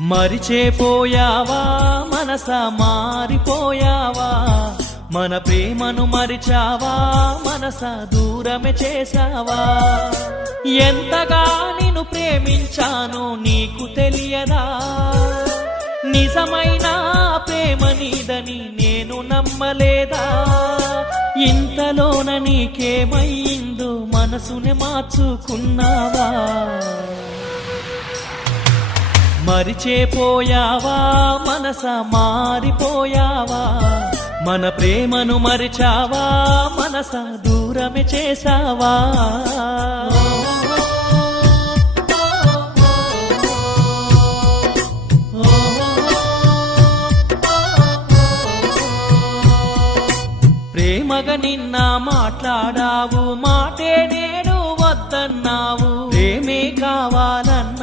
మరిచేపోయావా మనసా మారిపోయావా మన ప్రేమను మరిచావా మనసా దూరమే చేసావా ఎంతగా నిన్ను ప్రేమించానో నీకు తెలియదా నిజమైన ప్రేమ నీదని నేను నమ్మలేదా ఇంతలోన నీకేమయ్యిందో మనసుని మార్చుకున్నావా మరిచేపోయావా మనసా మారిపోయావా మన ప్రేమను మరిచావా మనసా దూరమే చేసావా ప్రేమగా నిన్న మాట్లాడావు మాటే నేను వద్దన్నావు ప్రేమే కావాలన్నా